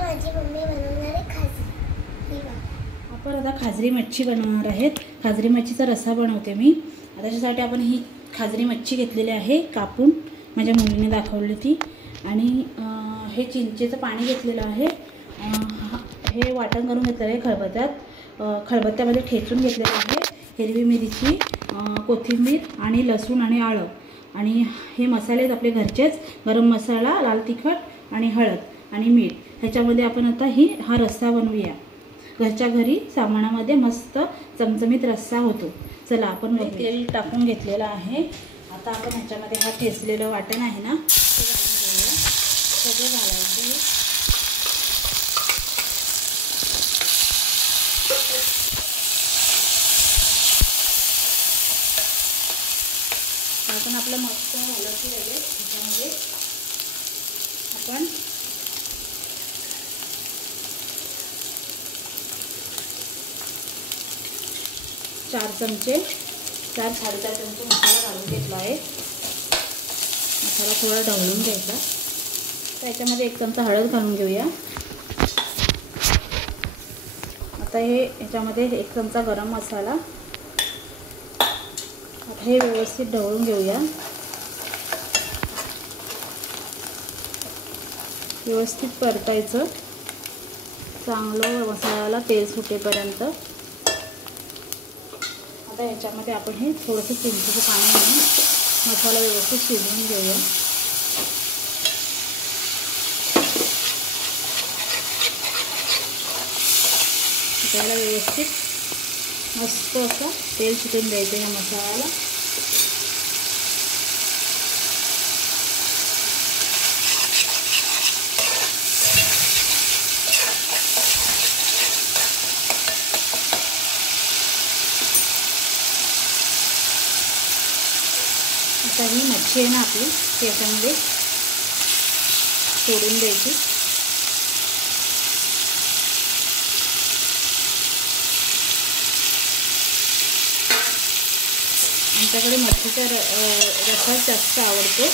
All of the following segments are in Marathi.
माझी मम्मी बनवणार आहे खाजरी। आपण आता खाजरी मच्छी बनवणार आहेत। खाजरी मच्छीचा रस्सा बनवते मी। त्याच्यासाठी आपण ही खाजरी मच्छी घेतलेली आहे कापून, माझ्या मुलीने दाखवली ती। आणि हे चिंचेचं पाणी घेतलेलं आहे। हे वाटण करून घेतलेलं आहे खलबत्त्यात। खलबत्त्यामध्ये ठेचून घेतलेलं आहे हिरवी मिरची, कोथिंबीर आणि लसूण आणि आलं। आणि हे मसाले आपले घरचेच, गरम मसाला, लाल तिखट आणि हळद आणि मीठ। ह्याच्यामध्ये आपण आता हा रस्सा बनवूया। घरच्या घरी सामानामध्ये मस्त चमचमीत रस्सा होतो। चला आपण तेल टाकून घेतलेलं आहे। आता आपण ह्याच्यामध्ये हा ठेचलेलं वाटण आहे ना ते घालून घेऊया। सगळं घालायचं। आपण आपलं मस्त हलवून घ्यायचं। ह्याच्यामध्ये आपण 4 चमचे 4-4.5 चमचे मसाला घालून घेतला आहे। मसाला थोडा ढवळून घ्यायचा। त्याच्यामध्ये 1 चमचा हळद घालून घेऊया। आता ह्याच्यामध्ये 1 चमचा गरम मसाला। आता हे व्यवस्थित ढवळून घेऊया। व्यवस्थित परतायचं चांगलं मसाल्याला तेल सुटेपर्यंत। आता ह्याच्यामध्ये आपण हे थोडंसं चिंचेचं पाणी घालून मसाला व्यवस्थित शिजवून घेऊया। त्याला व्यवस्थित मस्त असं तेल सुटून द्यायचं या मसाल्याला। आता ही मच्छी आहे ना आपली ती याच्यामध्ये सोडून द्यायची। आमच्याकडे मच्छीचा रस्सा जास्त आवडतो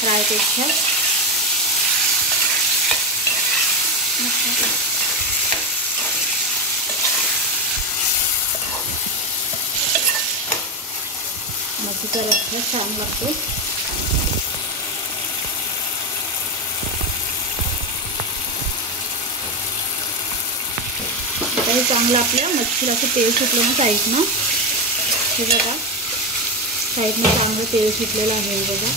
फ्रायपेक्षा। मच्छीचा रस्सा छान लागतो। आता हे चांगलं आपल्या मच्छीला असं तेल सुटलं ना साईडनं, हे बघा साईडनं चांगलं तेल सुटलेलं आहे बघा।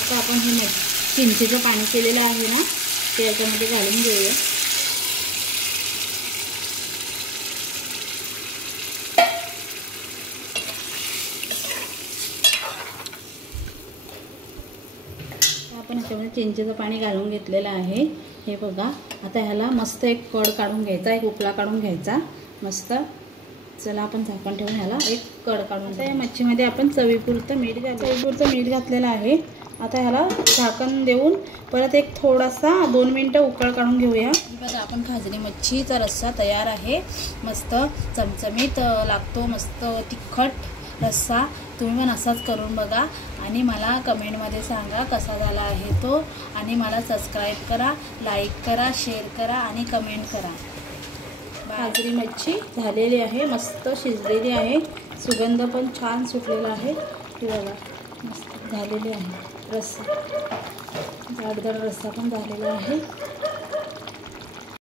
आता आपण हे चिंचेचं पाणी केलेलं आहे ना ते याच्यामध्ये घालून घेऊया। आपण ह्याच्यामध्ये चिंचेचं पाणी घालून घेतलेलं आहे हे बघा। आता ह्याला मस्त एक कड काढून घ्यायचा, एक उपला काढून घ्यायचा मस्त। चला आपण झाकण ठेवून ह्याला एक कड काढून घ्या। या मच्छीमध्ये आपण चवीपुरतं मीठ घातलेलं आहे। आता ह्याला झाकण देऊन परत एक थोडासा 2 मिनिटं उकळ काढून घेऊया। बघा आपण खाजरी मच्छीचा रस्सा तयार आहे। मस्त चमचमीत लागतो, मस्त तिखट रस्सा। तुम्ही पण असाच करून बघा आणि मला कमेंटमध्ये सांगा कसा झाला आहे तो। आणि मला सबस्क्राईब करा, लाईक करा, शेअर करा आणि कमेंट करा। खाजरी मच्छी झालेली आहे, मस्त शिजलेली आहे, सुगंध पण छान सुटलेला आहे। हे बघा मस्त झालेली आहे रस्सा, जाडदार रस्सा पण झालेला आहे।